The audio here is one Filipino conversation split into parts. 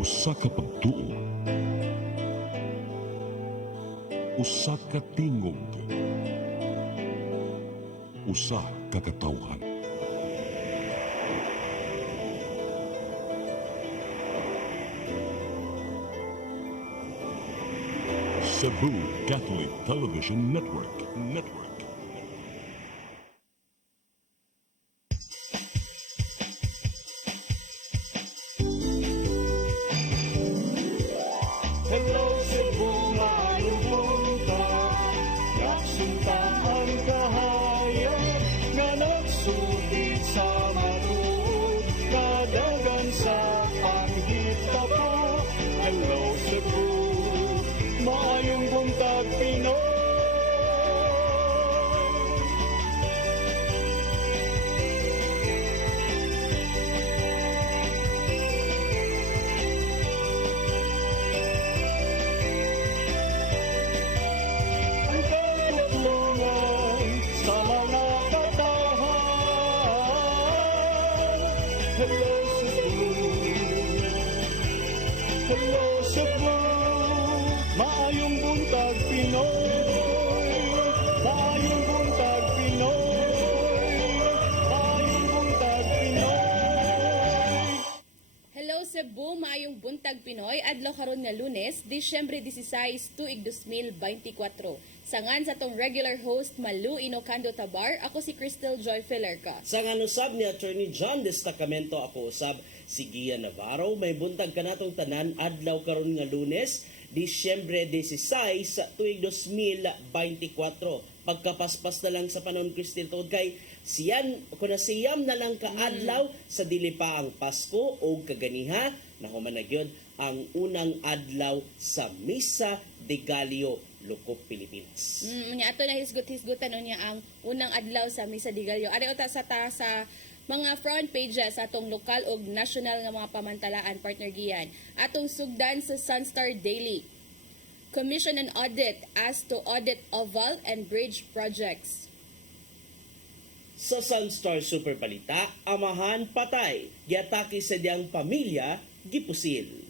Usa ka pagtuo, usa ka tingog, usa ka katawhan. Cebu Catholic Television Network. Hello Cebu, maayong buntag. Nagsunta ang kahayag nga nagsulit sa matuod, kadagan sa panghitabo. Hello Cebu, maayong buntag Pinoy. Ang katutulungan sa mga katawhan. Hello Cebu, hello Cebu, maayong buntag Pinoy, maayong buntag Pinoy, maayong buntag Pinoy. Hello Cebu, maayong buntag Pinoy, adlaw karon nga Lunes, Disyembre 16, tuig 2024. Sangan sa tong regular host Malu Inocando Tabar, ako si Crystal Joy Felerca. Sa nga usab ni Attorney John Destacamento, ako usab si Gia Navarro. May buntag ka natong tanan adlaw karon nga Lunes, Disyembre 16 sa tuig 2024. Pagkapaspas na lang sa panahon Crystal tungod kay siyam na lang kaadlaw sa dili pa ang Pasko o kaganiha nahuman na gyud ang unang adlaw sa Misa de Gallo, Lukop, Pilipinas. Unya ato na hisgot-hisgotan unya ang unang adlaw sa Misa de Gallo. Ari uta sa mga front pages sa atong lokal ug national nga mga pamantalaan, partner Gian. Atong sugdan sa Sunstar Daily. Commission and Audit asked to audit oval and bridge projects. Sa Sunstar Super Balita, amahan patay, giatake sa diyang pamilya, gipusil.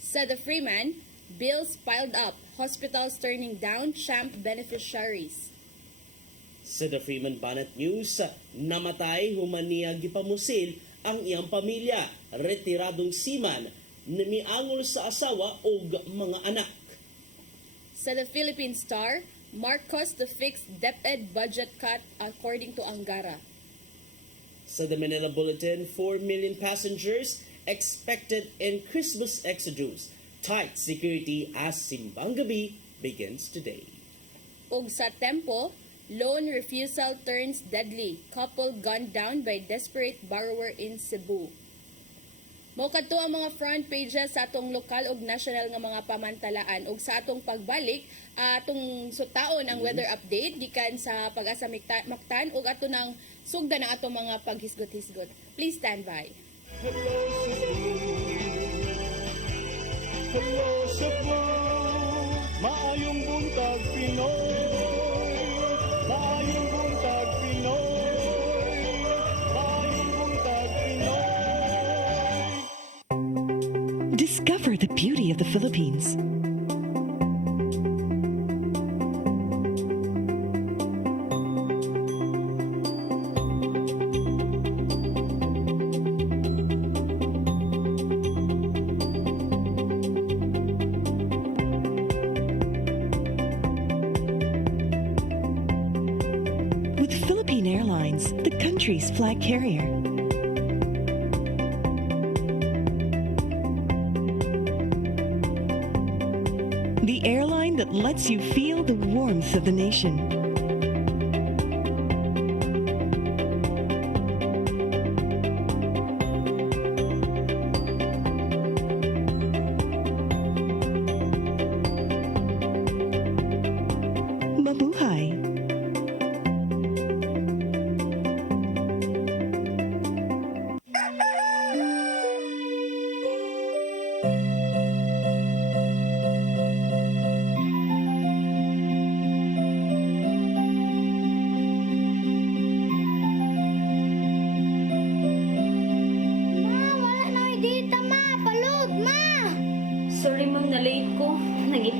Sa The Freeman, bills piled up, hospitals turning down CHAMP beneficiaries. Sa The Freeman Banat News, namatay human niya gipamusil ang iyang pamilya, retiradong seaman, namiangol sa asawa o mga anak. Sa The Philippine Star, Marcos to fix DepEd budget cut according to Angara. Sa The Manila Bulletin, 4 million passengers expected in Christmas exodus. Tight security as Simbang Gabi begins today. Ug sa Tempo, loan refusal turns deadly. Couple gunned down by desperate borrower in Cebu. Mao kadto ang mga front pages sa atong lokal ug national nga mga pamantalaan ug sa atong pagbalik atong sutaon ang weather update gikan sa Pag-asa Mactan ug ato nang sugdan ang atong mga paghisgot-hisgot. Please stand by. Hello Cebu, hello Cebu, maayong buntag Pinoy, maayong buntag Pinoy, maayong buntag Pinoy. Discover the beauty of the Philippines. With Philippine Airlines, the country's flag carrier. The airline that lets you feel the warmth of the nation. Mabuhay!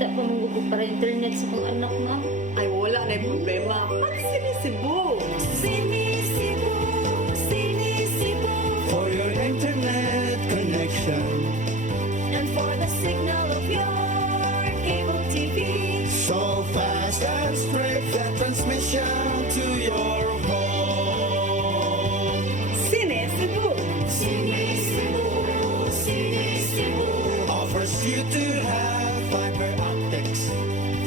Makita pa mong gusto para internet sa kong anak na. Ay, wala na yung problema. Pagsini Cebu. For your internet connection. And for the signal of your cable TV. So fast and straight the transmission to your home. Sine Cebu. Cine Cebu. Offers you to have fiber optics.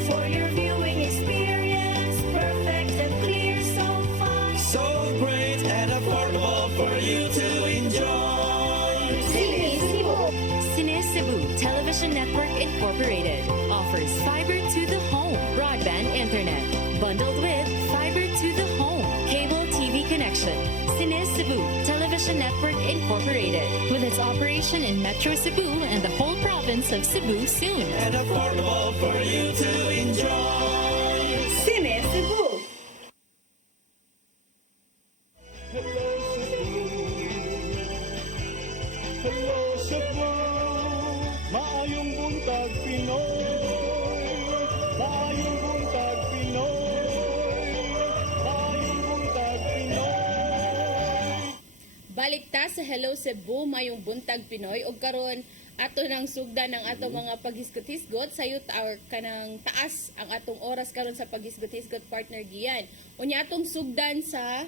For your viewing experience, perfect and clear so far. So great and affordable for you to enjoy. Cine Cebu. Cine Cebu Television Network Incorporated offers fiber to the home broadband internet bundled with fiber to the home cable TV connection. Cine Cebu Television Network Incorporated with its operation in Metro Cebu and the whole province of Cebu soon. And affordable for you to enjoy. Sine Cebu. Hello Cebu, maayong buntag Pinoy. Maayong buntag Pinoy. Maayong buntag Pinoy. Balikta sa Hello Cebu, mayong buntag Pinoy ug karon ato nang sugdan ang ato mga paghisgot-hisgot sayot our kanang taas ang atong oras karon sa paghisgot-hisgot partner Gian. Unya atong sugdan sa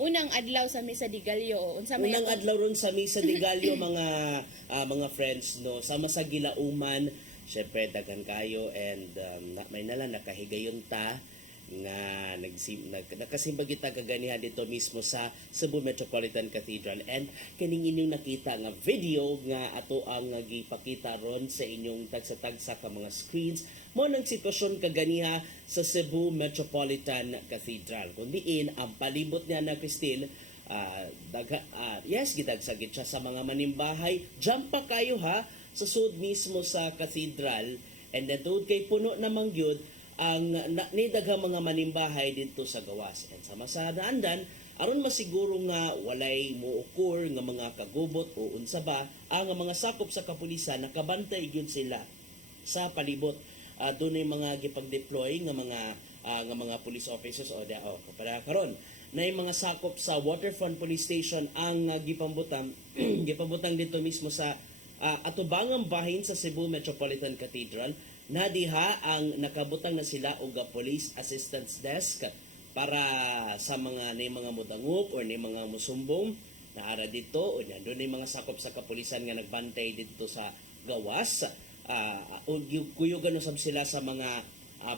unang adlaw sa Misa de Gallo. Unsa may Unang atong- adlaw ron sa Misa de Gallo mga friends no sama sa gilauman syempre daghan kayo and may nalang nakahigayon ta nga nakasimba kita kaganihan dito mismo sa Cebu Metropolitan Cathedral and kining inyong nakita nga video nga ato ang gipakita ron sa inyong tagsa-tagsa ka mga screens mo nang sitwasyon kaganiha sa Cebu Metropolitan Cathedral kung diin ang palibot niya na Christine yes gidagsagit siya sa mga manimbahay jump pa kayo ha sa sud mismo sa cathedral and then tuod kay puno namang gyud ang nidaghang mga manimbahay dito sa gawas and sama sa daandan aron masiguro nga walay muukur nga mga kagubot o unsa ba ang mga sakop sa kapulisan nakabantay gyud sila sa palibot dunay mga gipag-deploy nga mga police officers para karon na yung mga sakop sa Waterfront Police Station ang gipambutang dito mismo sa atubangang bahin sa Cebu Metropolitan Cathedral na diha ang nakabutang na sila og police assistance desk para sa mga mudangup or mga musumbong naara dito o nandoon na mga sakop sa kapulisan nga nagbantay dito sa gawas o kuyugan usab sila sa mga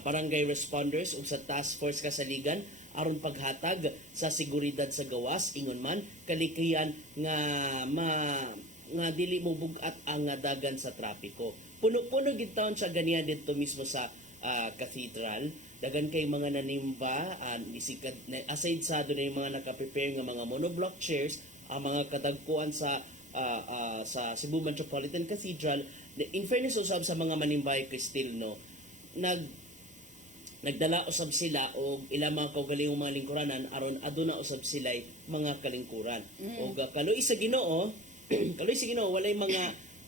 barangay responders ug sa task force kasaligan aron paghatag sa seguridad sa gawas ingon man kalikiyan nga nga dili mo bugat ang dagan sa trapiko. Puno-puno gid taon siya ganiya dito mismo sa cathedral. Dagan kay mga nanimba aside sa doon yung mga nakaprepare nga mga monoblock chairs ang mga katagpuan sa Cebu Metropolitan Cathedral. In fairness usab sa mga manimbay Cristil no nagdala usab sila og ilang mga kaugalingong mga lingkuranan aron aduna usab sila mga kalingkuran. Og kaloy sa Ginoo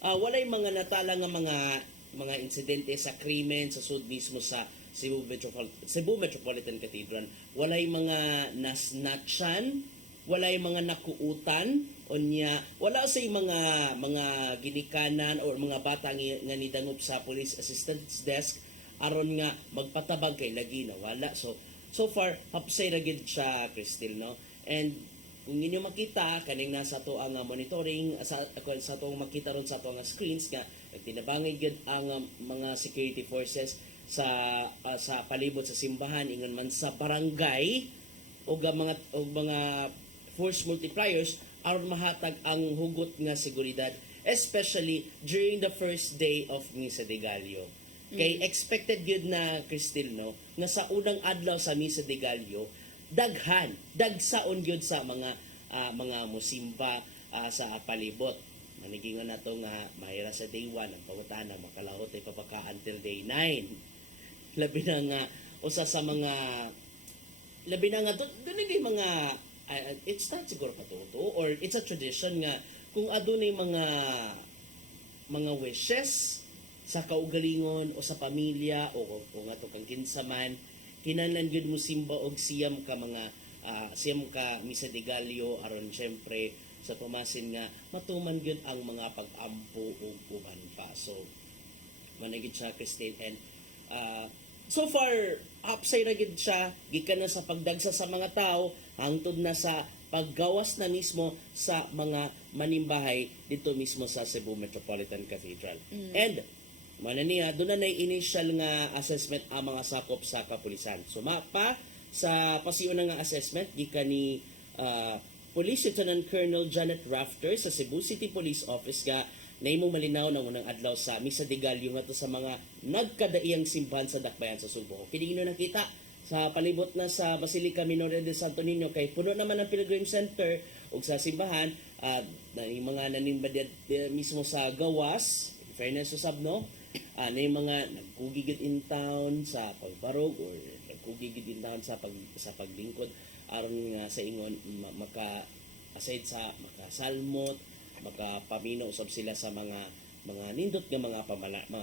walay mga natala nga mga insidente sa krimen sa sud mismo sa Cebu Metropolitan Cathedral. Walay mga nasnatchan, walay mga nakuutan onya wala say mga ginikanan or mga bata nga nidangop sa police assistance desk aron nga magpatabag kay lagi na wala so far hapsay ra gid siya Cristil no and kung inyo makita kaning nasa to ang monitoring sa to makita ron sa to nga screens nga nagtinabangay gid ang mga security forces sa palibot sa simbahan ingon man sa barangay og mga force multipliers aron mahatag ang hugot nga seguridad especially during the first day of Misa de Gallo. Kay expected gyud na Cristil no nga sa unang adlaw sa Misa de Gallo dagsaon gyud sa mga musimba sa palibot. Manigingon nato nga mahira sa day 1 ang pangutana makalahot ay papaka until day 9. Labi na nga usa sa mga doon mga it's not siguro patuto or it's a tradition nga kung adunay mga wishes sa kaugalingon o sa pamilya o kung ato kang kinsaman, kinahanglan gyud mo simba og siyam ka mga siyam ka misa de Gallo aron syempre sa tumasin nga matuman gyud ang mga pag-ampo ug uban pa. So managid siya, Christine, and so far upside na gid siya gikan na sa pagdagsa sa mga tao hangtod na sa paggawas na mismo sa mga manimbahay dito mismo sa Cebu Metropolitan Cathedral. And mananiya, doon na initial nga assessment ang mga sakop sa kapulisan. So mapa sa pasiuna nga assessment gikan ni Police Lieutenant Colonel Janet Rafter sa Cebu City Police Office nga naimong malinaw ng unang adlaw sa Misa de Gallo nga to sa mga nagkadaiyang simbahan sa Dakbayan sa Subo. Kini ino nakita sa palibot na sa Basilica Minor de Santo Niño kay puno naman ang Pilgrim Center ug sa simbahan na yung mga nanimba mismo sa gawas, in fairness usab no, na yung mga nagkugigit in town sa pagbarog or nagkugigit in town sa paglingkod aron nga sa ingon maka aside sa makasalmot, makapamino usab sila sa mga nindot nga mga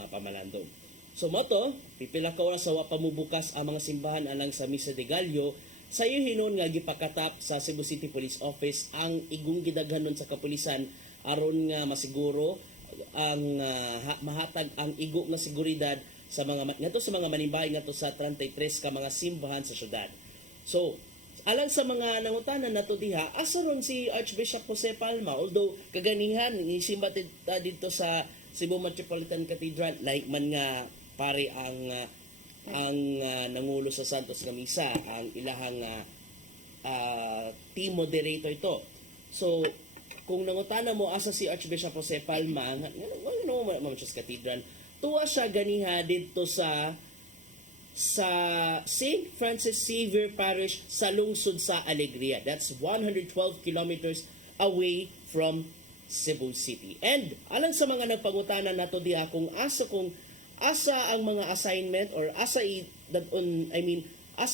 pamalandong. So moto, pipila ka oras sa wa pamubukas ang mga simbahan alang sa Misa de Gallo, sayo hinon nga gipakatap sa Cebu City Police Office ang igong gidaghanon sa kapulisan aron nga masiguro ang mahatag ang igo nga seguridad sa mga ngadto sa mga manimbahay ngadto sa 33 ka mga simbahan sa syudad. So alang sa mga nangutanan nato diha, asa ron si Archbishop Jose Palma, although kaganihan isimba dito sa Cebu Metropolitan Cathedral like man nga pare ang nangulo sa Santos nga Misa, ang ilahang team moderator ito. So kung nangutana mo asa si Archbishop Jose Palma, ngano mo sa Cathedral, tuwa siya ganiha dito sa St. Francis Xavier Parish sa lungsod sa Alegria. That's 112 kilometers away from Cebu City. And alang sa mga nagpangutana nato diha kung asa ang mga assignment or asa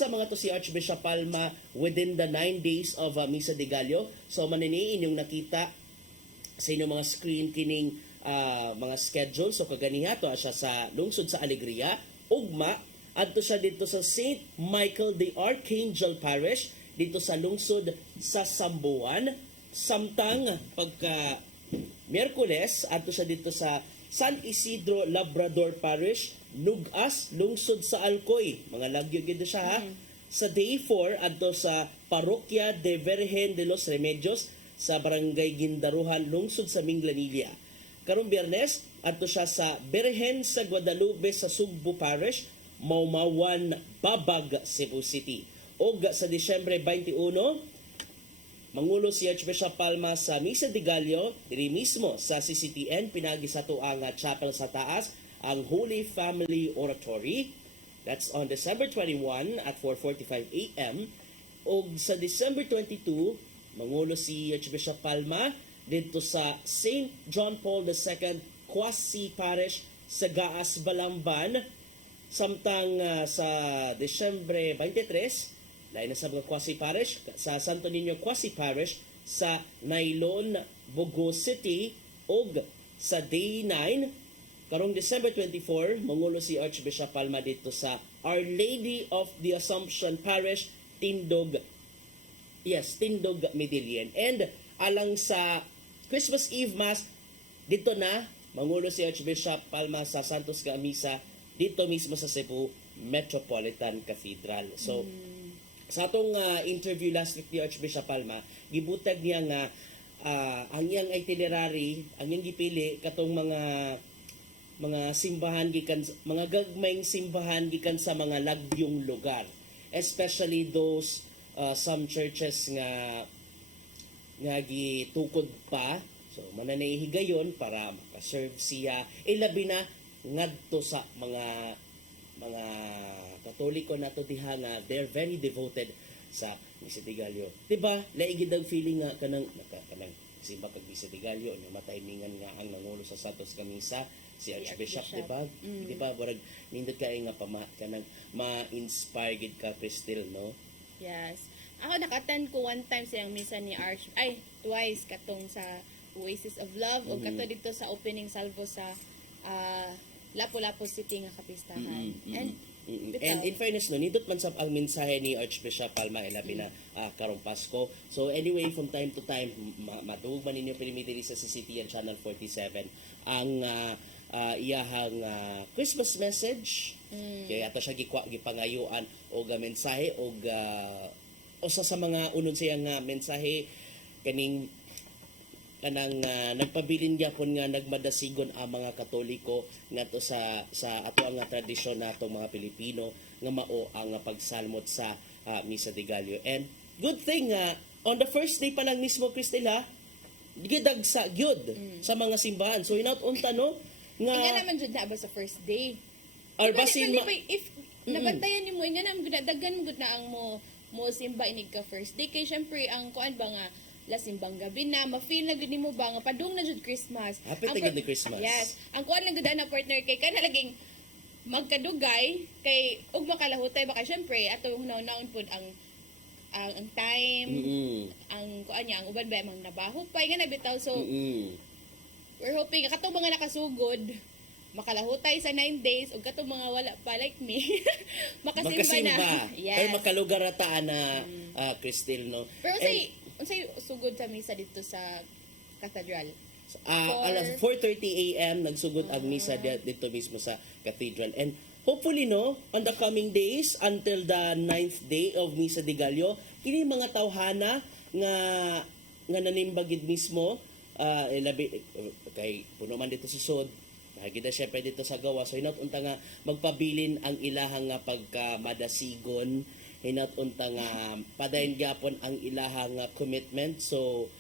mga to si Archbishop Palma within the 9 days of Misa de Gallo. So maniniin yung nakita sa inyong mga screen kining mga schedule. So kaganiha to siya sa lungsod sa Alegria, ugma adto siya dito sa St. Michael the Archangel Parish dito sa lungsod sa Sambuan. Samtang pagka Miyerkules adto siya dito sa San Isidro Labrador Parish, Nugas, lungsod sa Alcoy. Mga lagyo gid siya ha. Sa day 4 adto sa Parokya de Virgen de los Remedios sa Barangay Gindaruhan, lungsod sa Minglanilla. Karong Biyernes adto siya sa Birhen sa Guadalupe sa Sugbo Parish, Maumawan, Babag, Cebu City. O sa Disyembre 21, mangulo si Archbishop Palma sa Misa de Gallo, diri mismo sa CCTN, pinagi sa tuang chapel sa taas, ang Holy Family Oratory. That's on December 21 at 4:45 a.m. O sa December 22, mangulo si Archbishop Palma dito sa St. John Paul II Quasi Parish sa Gaas, Balamban. Samtang sa Desyembre 23, lain na sa mga Quasi Parish, sa Santo Niño Quasi Parish sa Nailon, Bogo City, og sa Day 9, karong December 24, mangulo si Archbishop Palma dito sa Our Lady of the Assumption Parish, Tindog, Medellin. And alang sa Christmas Eve Mass, dito na, mangulo si Archbishop Palma sa Santos nga Misa, dito mismo sa Cebu Metropolitan Cathedral. So, sa atong interview last week ni Archbishop Palma, gibutag niya nga ang iyang itinerary, ang iyang gipili katong mga simbahan gikan, mga gagmayng simbahan gikan sa mga lagyong lugar, especially those some churches nga gitukod pa. So mananahigayon para makaserve siya, ilabi na ngadto sa mga Katoliko nato diha nga they're very devoted sa Misa de Gallo. Diba? Laigid ang feeling nga kanang simba pag Misa de Gallo, matimingan nga ang nangulo sa Santos nga Misa, si Archbishop, diba? Diba? Barag nindot ka nga kanang ma-inspire gid ka, Crystal, no? Yes. Ako naka-attend ko one time sa yung misa ni twice katong sa Oasis of Love o kato dito sa opening salvo sa Lapu-Lapu City nga kapistahan. And And bitaw, in fairness no, nindot man sa ang mensahe ni Archbishop Palma ilabi na karong Pasko. So anyway, from time to time madugog man ninyo pinimili sa CCTN Channel 47 ang iyahang Christmas message. Kaya ato siya gipangayuan og mensahe og usa sa mga unod siyang mensahe kanang nagpabilin gyapon nga nagmadasigon ang mga Katoliko ngadto sa ato ang tradisyon natong mga Pilipino nga mao ang pagsalmot sa Misa de Gallo. And good thing on the first day pa lang mismo Cristela gidagsa gyud sa mga simbahan. So unta no nga nga naman jud na ba sa first day. or Diba, basin if nabantayan nimo nga naman gud daghan gud na ang mo simba inig ka first day kay syempre ang kuan ba nga lasimbang gabi na ma-feel na gud nimo ba nga padung na jud Christmas. Happy Ang tigid ni Christmas. Yes. Ang kuan lang gud na partner kay kana laging magkadugay kay ug makalahutay ba kay syempre ato hunaw-hunaon pud ang time, ang kuan niya ang uban ba mang nabaho pa nga nabitaw so we're hoping katong mga nakasugod makalahutay sa 9 days ug katong mga wala pa like me makasimba na. Yes. Pero makalugar ataan na Cristel no. Pero And, unsay sugod sa misa dito sa cathedral? alas 4:30 AM nagsugod ang misa dito mismo sa cathedral. And hopefully no, on the coming days until the 9th day of Misa de Gallo, kini mga tawhana nga nanimbagid mismo labi kay puno man dito sa sud. Hagida syempre dito sa gawa. So unta nga magpabilin ang ilahang nga pagkamadasigon. Unta nga padayon gyapon ang ilahang commitment. So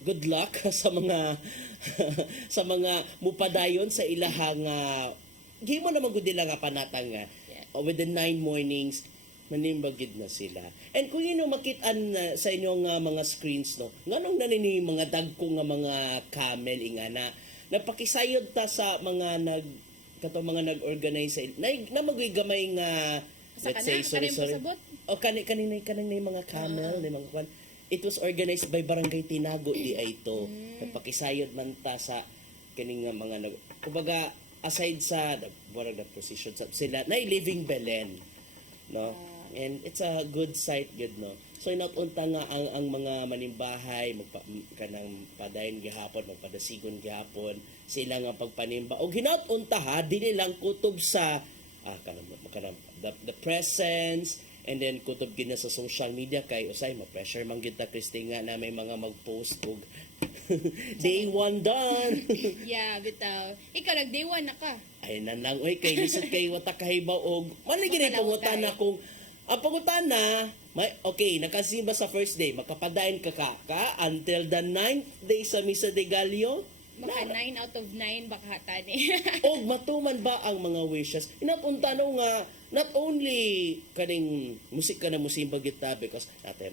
good luck sa mga sa mga mupadayon sa ilahang gihimo naman gud nila nga panatang within 9 mornings manimbagid na sila. And kung yun makit-an sa inyong mga screens no, nganong nanini mga dagko nga mga camel ingana napakisayod ta sa mga mga nag-organize na magigamay nga let's say sorry o kaninay mga camel na mga kwan. It was organized by Barangay Tinago di ay ito. Napakisayod man ta sa kaning mga kumbaga aside sa barang na procession sila na living Belen no. And it's a good sight good no. So inatunta nga ang mga manimbahay kanang padayon gihapon magpadasigon gihapon sila nga pagpanimba og hinatunta dili lang kutob sa kanang the presence and then kutob gina sa social media kay usay ma-pressure man gyud ta Christy nga na may mga mag-post og day 1 done. Yeah, bitaw. Ikaw day 1 na ka. Ay nanang oy kay lisod kay wata kahibaw og manigi ni pangutana kung ang pangutana okay nakasimba sa first day makapadayon ka until the 9th day sa Misa de Gallo. Baka 9 out of 9 baka tani. Og matuman ba ang mga wishes? Inapunta no nga not only kaning musika na musimba kita because natay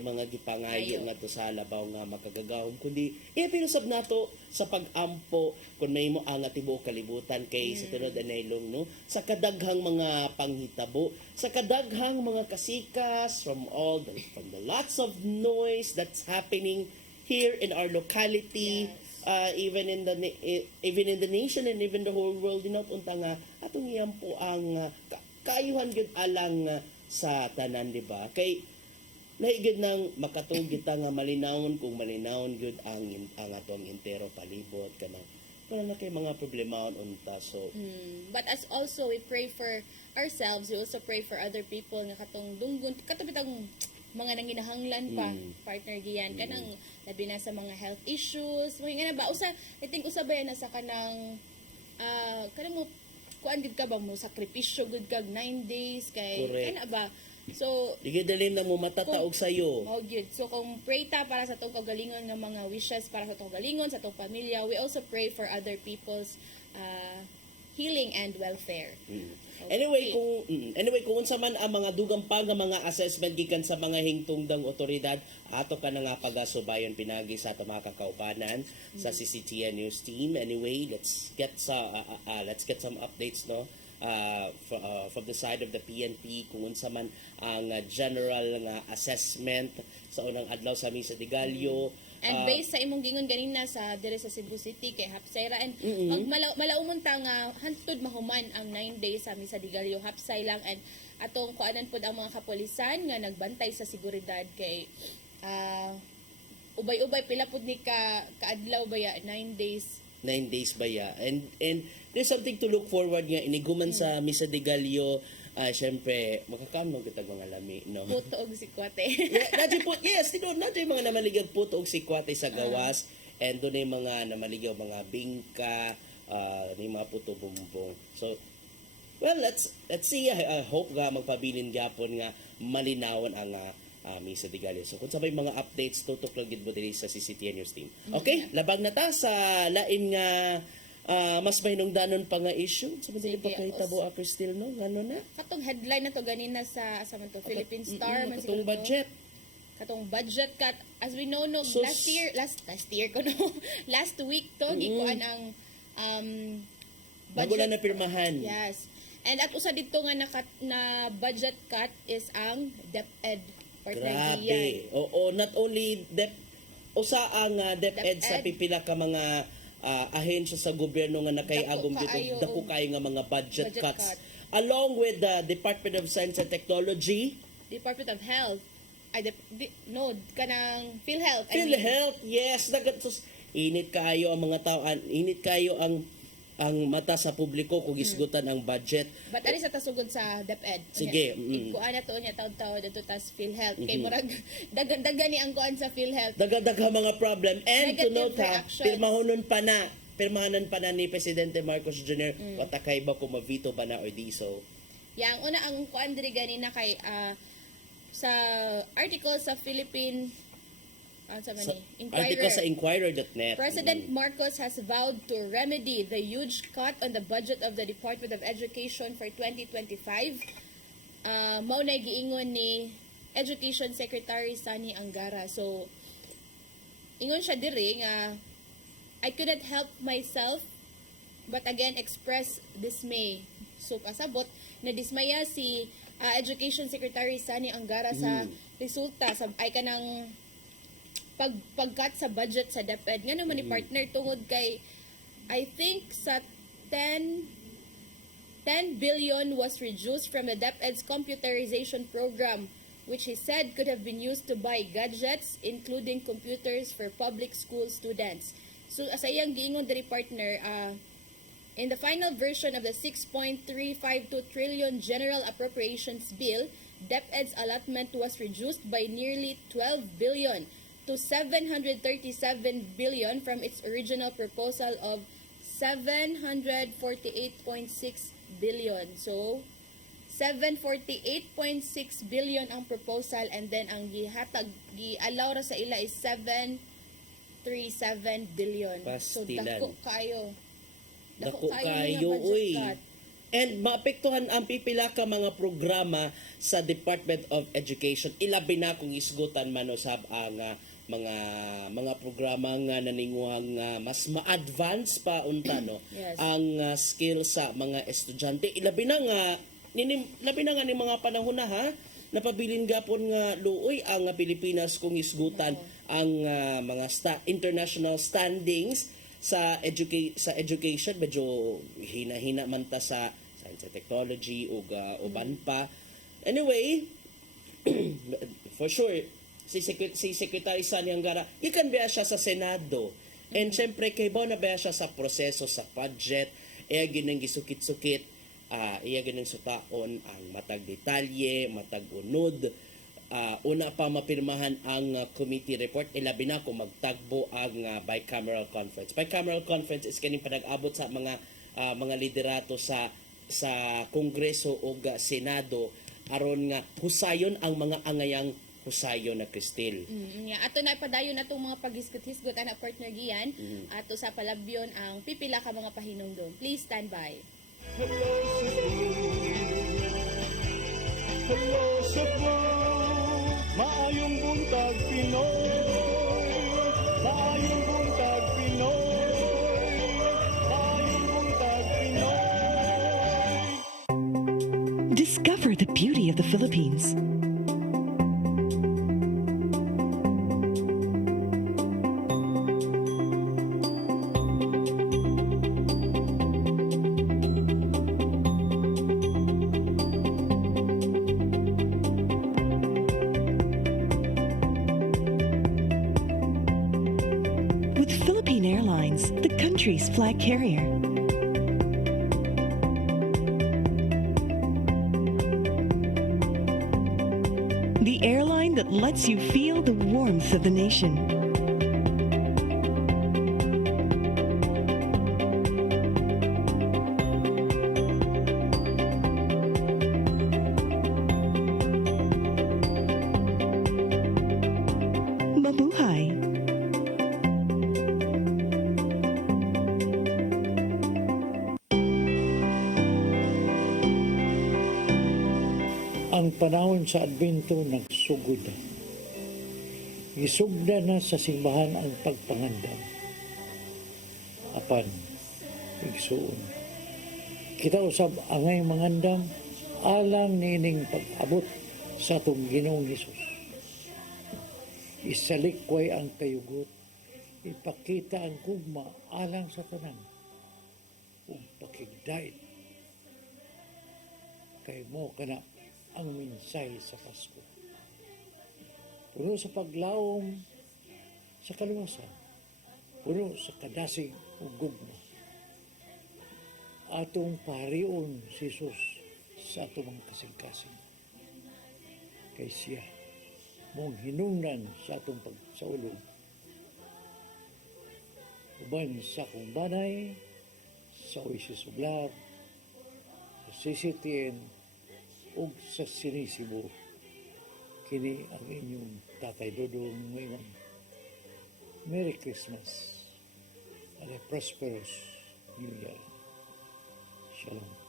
mga gipangayo nga to sa labaw nga makagagahom kundi pinusab nato sa pagampo kun may mo ang tibuok kalibutan kay sa tunod anaylong no sa kadaghang mga panghitabo sa kadaghang mga kasikas from the lots of noise that's happening here in our locality. Even in the nation and even the whole world unta nga atong iyampo ang kaayuhan gyud alang sa tanan di ba kay naigid nang makatong kita nga malinawon kung malinawon gyud ang atong entero palibot kanang na kay mga problema unta so but as also we pray for ourselves, we also pray for other people nga katong dunggon katubitang mga nanginahanglan pa partner giyan kanang labi na sa mga health issues mga na ba I think usa ba yan sa kanang mo kuan gid ka ba mo sakripisyo gud kag 9 days kay kana ba so digidalin na mo matataog sayo gyud so kung pray ta para sa tong kagalingon nga mga wishes para sa tong kagalingon sa tong pamilya we also pray for other people's healing and welfare. Anyway kung unsa man ang mga dugang pa nga mga assessment gikan sa mga hingtungdang otoridad ato ka na nga pagasubayon pinagi sa ato mga kakaubanan sa CCTN News team. Anyway, let's get some updates no from the side of the PNP kung unsa man ang general nga assessment sa unang adlaw sa Misa de Gallo. And based sa imong gingon ganina sa dire sa Cebu City kay Hapsay ra and malaumon ta nga hantod mahuman ang 9 days sa Misa de Gallo Hapsay lang and atong kuanan pod ang mga kapolisan nga nagbantay sa seguridad kay ubay-ubay pila pud ni kaadlaw baya 9 days 9 days ba ya? And there's something to look forward nga iniguman sa Misa de Gallo. Syempre, makakano kita mga lami, no? puto og sikwate. Yes, nadyo yung mga namaligag puto og sikwate sa gawas. And doon yung mga namaligag mga bingka, yung mga puto bumbong. So, well, let's see. I hope nga magpabilin gyapon nga malinawan ang Misa de Gallo. So, kung sabay mga updates, tutok lang gid mo diri sa CCTN News Team. Okay, labag na ta sa lain nga mas mahinungdanon pa nga issue. Sa madali pa kayo tabo Crystal, no? Ano na? Katong headline na to ganina sa man to Philippine Star man Katong siguro to. budget. Katong budget cut as we know no Sus. last year ko no last week to gikuan ang Bago lang na pirmahan. Yes. And at usa dito nga na budget cut is ang DepEd partner Grabe. Oo, not only usa ang DepEd sa DepEd. pipila ka mga ahensya sa gobyerno nga nakaiagom Dako dito, kaayo dako og kayo nga mga budget budget cuts. cut. Along with the Department of Science and Technology, Department of Health kanang PhilHealth. PhilHealth, yes, init kayo ang mga tao, init kayo ang mata sa publiko kung isgutan ang budget. But ali sa tasugod sa DepEd. Sige, Kuan na to nya taud-taud dito tas PhilHealth kay murag dagan ni ang kuan sa PhilHealth. Daga mga problem. And to Negative note ha, reactions. pirmahanan pa na ni Presidente Marcos Jr. Patakay ba kung ma-veto ba na or di so. Yang una ang kuan diri ganina kay sa article sa Philippine Article sa Inquirer.net. President Marcos has vowed to remedy the huge cut on the budget of the Department of Education for 2025. Mao na giingon ni Education Secretary Sani Angara. So ingon siya diri nga I couldn't help myself but again express dismay. So kasabot na dismaya si Education Secretary Sani Angara sa resulta sa ay kanang pagkat sa budget sa DepEd nga naman ni partner tungod kay I think sa 10 billion was reduced from the DepEd's computerization program which he said could have been used to buy gadgets including computers for public school students. So sa iyang giingon diri partner in the final version of the 6.352 trillion General Appropriations Bill, DepEd's allotment was reduced by nearly 12 billion to 737 billion from its original proposal of 748.6 billion. So 748.6 billion ang proposal and then ang gi-allow ra sa ila is 737 billion. So Pastilan. dako kayo. Dako nga kayo, budget uy. cut. And maapektuhan ang pipila ka mga programa sa Department of Education. Ilabi na kung isgutan man usab ang mga programa nga naninguhang mas ma-advance pa unta no Yes. ang skill sa mga estudyante. Ilabi na nga ni mga panahon na ha napabilin gapon nga luoy ang Pilipinas kung isgutan ang mga international standings sa education. Medyo hina-hina man ta sa science and technology ug uban pa. Anyway, for sure si Secretary Sani Angara ikan ba siya sa Senado and syempre kay ba na ba siya sa proseso sa budget iya ginang gisukit-sukit iya ginang sutaon ang matag detalye matag unod una pa mapirmahan ang committee report ilabi na kung magtagbo ang bicameral conference. Bicameral conference is kaning panag-abot sa mga liderato sa Kongreso o Senado aron nga husayon ang mga angayang husayon na Cristel. Ato na ipadayon atong mga paghisgot-hisgot ana partner Gian. Ato sa palabyon ang pipila ka mga pahinungdom. Please stand by. Hello Cebu, maayong buntag Pinoy, maayong buntag Pinoy, maayong buntag Pinoy. Discover the beauty of the Philippines. Philippine Airlines, the country's flag carrier. The airline that lets you feel the warmth of the nation. Mabuhay! Ang panahon sa Adbento nagsugod na. Gisugda na sa simbahan ang pagpangandam. Apan, igsuon. Kita usab angay mangandam, alang nining pag-abot sa atong Ginoong Hesus. Isalikway ang kayugot, ipakita ang kugma alang sa tanan, ug pakigdait. Kay mo kana ang minsay sa Pasko. Puno sa paglawom sa kaluwasan, puno sa kadasig ug gugma. Atong paharion si Jesus sa atong mga kasing-kasing. Kay siya, mong hinungnan sa atong pagsaulog. Uban sa akong banay, sa Oasis of Love, sa CCTN, ug sa Sinisibo, kini ang inyong Tatay Dodong ngayon. Merry Christmas and a prosperous New Year. Shalom.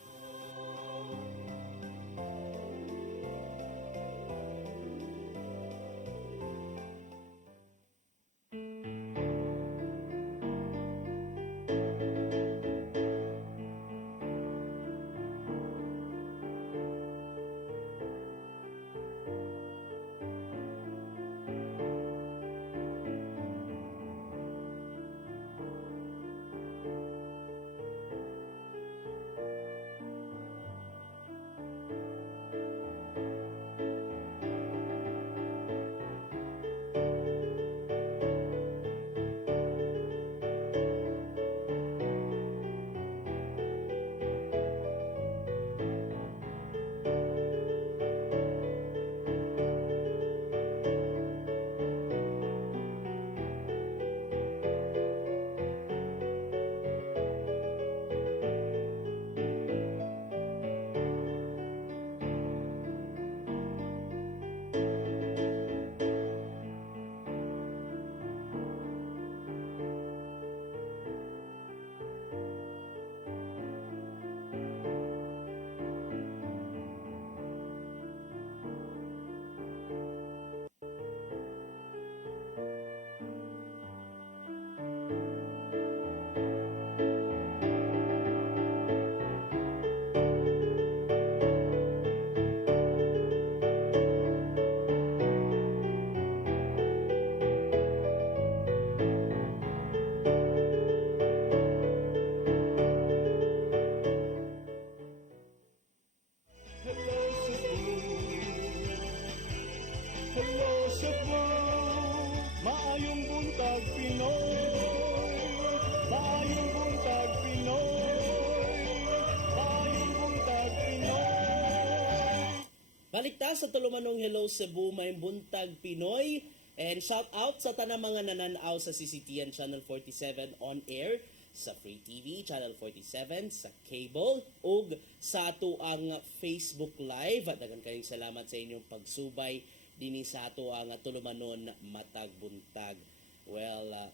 Balikta sa tulumanong Hello Cebu, may buntag Pinoy. And shout out sa tanang mga nananaw sa CCTN Channel 47 on air, sa Free TV Channel 47, sa cable, ug sa ato ang Facebook Live. At dagan kayong salamat sa inyong pagsubay dini sa ato ang tulumanon matag buntag. Well,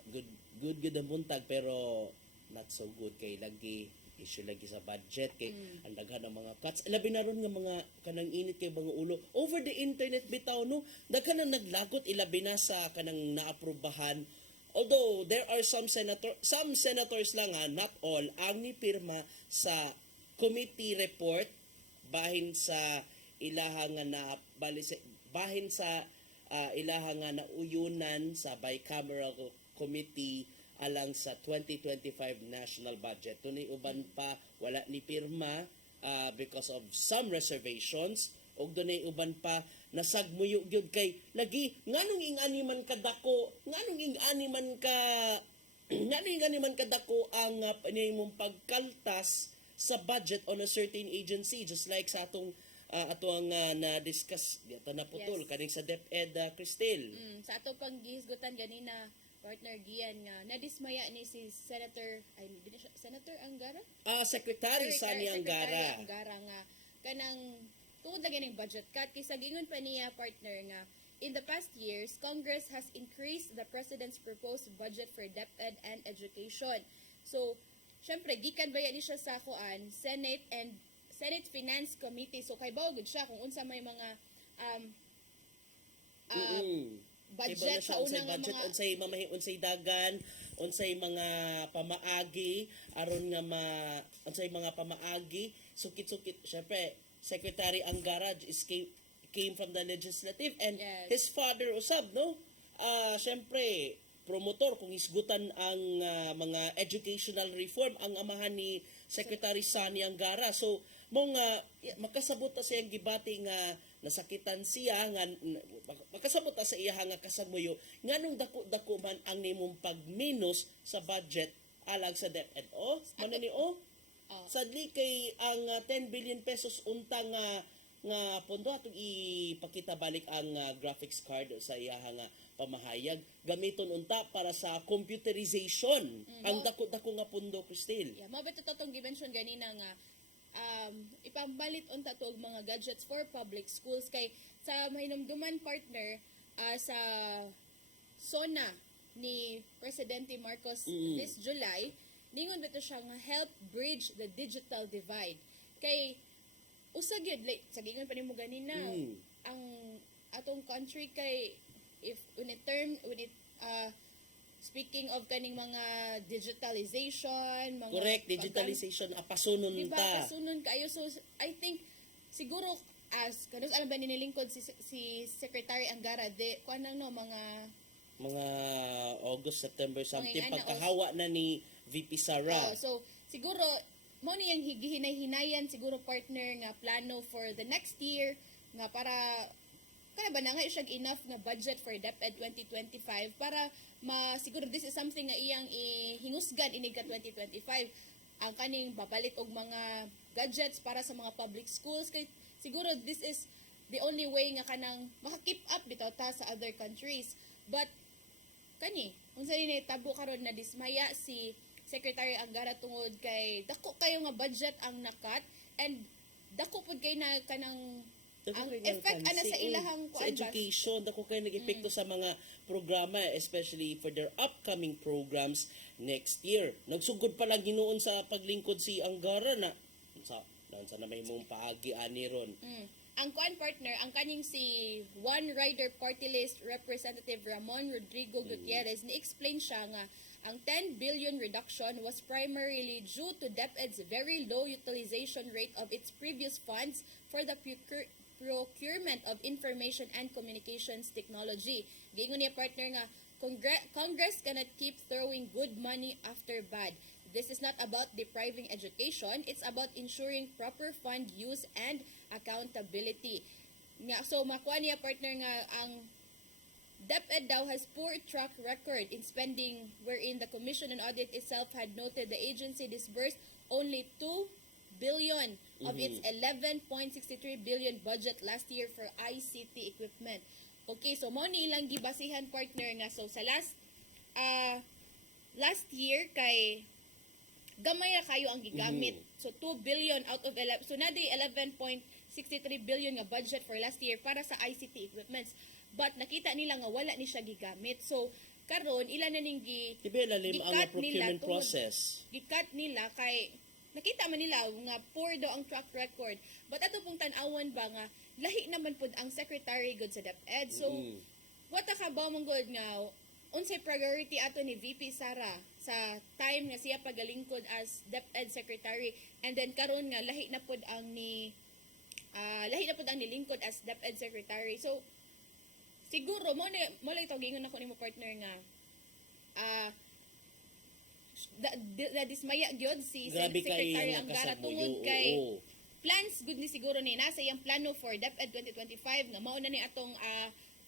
good ang buntag pero not so good kay lagi issue lagi sa budget kay ang daghan ng mga cuts labi na ron nga mga kanang init kay mga ulo over the internet bitaw no daghan na naglagot ilabi na sa kanang naaprubahan, although there are some senators lang not all ang nipirma sa committee report bahin sa ilahang nga bahin sa ilahang nga nauyunan sa bicameral committee alang sa 2025 national budget. Tunay uban pa wala ni pirma because of some reservations, og dunay uban pa nasagmuyo gyud kay lagi nganong ingani man ka dako, nganong ingani man ka Ngani man kadako ang mong pagkaltas sa budget on a certain agency, just like sa atong na-discuss dito na putol Yes. kaning sa DepEd, Cristel. Sa ato pang gihisgutan ganina, partner Gian, nga nadismaya ni si Senator, di na siya, Senator Angara? Secretary Sani Secretary Angara. Angara nga kanang tuod lagi ning budget cut kay sa gingon pa niya partner nga in the past years Congress has increased the president's proposed budget for DepEd and education. So syempre gikan ba ni siya sa kuan Senate Finance Committee, so kay bawgod siya kung unsa may mga budget sa unang budget, mga unsay dagan, unsay mga pamaagi aron nga unsay mga pamaagi sukit-sukit. Syempre Secretary Angara came from the legislative and Yes. his father usab, no? Syempre promotor kung isgutan ang mga educational reform ang amahan ni Secretary Sani Angara. So mong makasabot ta siyang gibati nga nasakitan siya nga makasabot ta sa iya nga kasamuyo nganong dako-dako man ang nimong pagminus sa budget alang sa DepEd. Mano ni sadli kay ang 10 billion pesos untang nga pondo atong ipakita balik ang graphics card sa iya nga pamahayag gamiton unta para sa computerization ang dako-dako nga pondo, Cristel. Yeah, mabait ito itong gimension ganina nga ipambalit unta to og mga gadgets for public schools kay sa mahinumduman partner sa SONA ni Presidente Marcos this July ningon bito siya nga help bridge the digital divide kay usag yun sa gingon pa nimo ganina ang atong country kay if speaking of kaning mga digitalization, mga Correct, digitalization apasunon diba, ta. pasunon kayo. So, I think, siguro, as, kanus alam ba nilingkod si Secretary Angara, kuan lang no, mga August, September something, Mga pagkahawa na ni VP Sara. so, siguro, mo niyang hihinay-hinayan, siguro partner nga plano for the next year, nga para, kaya ba na nga siya enough nga budget for DepEd 2025 para siguro this is something nga iyang ihingusgan inig ka 2025 ang kaning babalit og mga gadgets para sa mga public schools kay siguro this is the only way nga kanang maka-keep up bitaw ta sa other countries but kani unsa ni tabo karon na dismaya si Secretary Angara tungod kay dako kayo nga budget ang nakat and dako pud kay na kanang ang effect ana sa ilahang sa education dako kay nag-epekto sa mga programa especially for their upcoming programs next year. Nagsugod pa lang hinuon sa paglingkod si Angara na na may mong paagi ani ron. Ang kuan partner, ang kaning si One Rider Party List Representative Ramon Rodrigo Gutierrez ni-explain siya nga ang 10 billion reduction was primarily due to DepEd's very low utilization rate of its previous funds for the procurement of information and communications technology. Giingon niya partner nga Congress cannot keep throwing good money after bad. This is not about depriving education, it's about ensuring proper fund use and accountability. So makuha niya partner nga ang DepEd daw has poor track record in spending wherein the Commission on Audit itself had noted the agency disbursed only 2 billion of its 11.63 billion budget last year for ICT equipment. Okay, so mo ni ilang gibasihan partner nga so sa last year kay gamay ra kayo ang gigamit. So 2 billion out of 11. So naday 11.63 billion nga budget for last year para sa ICT equipments. But nakita nila nga wala ni siya gigamit. So karon ila na ning Tibe lalim ang procurement process. Gikat nila kay nakita man nila nga poor daw ang track record. But ato pong tan-awan ba nga lahi naman pud ang secretary good sa DepEd. So what ka ba mong good nga unsay priority ato ni VP Sara sa time nga siya pagalingkod as DepEd secretary and then karon nga lahi na pud ang nilingkod as DepEd secretary. So siguro mo lang ito gingon ako nimo partner nga dismaya gyud si Secretary Angara tungod kay plans good ni siguro ni nasa iyang plano for DepEd 2025 nga mao na ni atong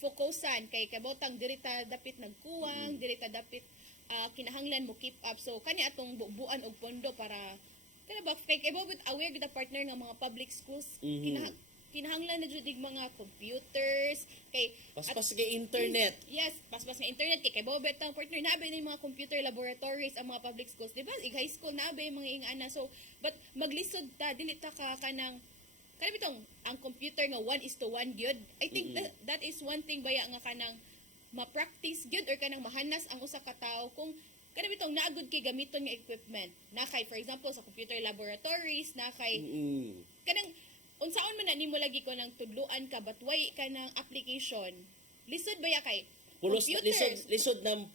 focusan kay kabotang dirita dapit nagkuwang dirita dapit kinahanglan mo keep up. So kani atong buuan og pondo para kana ba kay bobot aware gid partner nga mga public schools kinahanglan na jud mga computers kay Paspas kay internet. Yes, paspas nga internet kay bobet ang partner naabay ni mga computer laboratories ang mga public schools, di ba? High school naabay mga ingana. So but maglisod ta dili ta ka kanang bitong ang computer nga 1:1 gyud. I think that is one thing baya nga kanang ma-practice gyud or kanang mahanas ang usa ka tawo kung kada bitong naagud kay gamiton nga equipment. Na kay for example sa computer laboratories, na kay kanang unsaon man na nimo lagi ko nang tudluan ka but why ka ng application. Lisod baya kay Pulos computers. lisod ng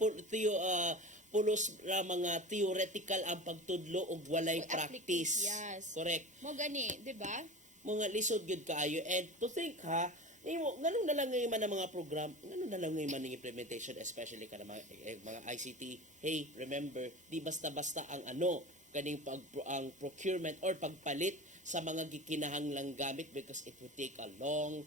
pulos ra mga theoretical ang pagtudlo ug walay Or practice. yes. Correct. Mo gani, di ba? Mga lisod gyud kaayo, and to think ha, nimo nganong na lang ngayon man ang mga program, nganong na lang ngayon man ang implementation, especially ka mga ICT. Hey, remember, di basta-basta ang kaning ang procurement or pagpalit sa mga gikinahanglang gamit, because it would take a long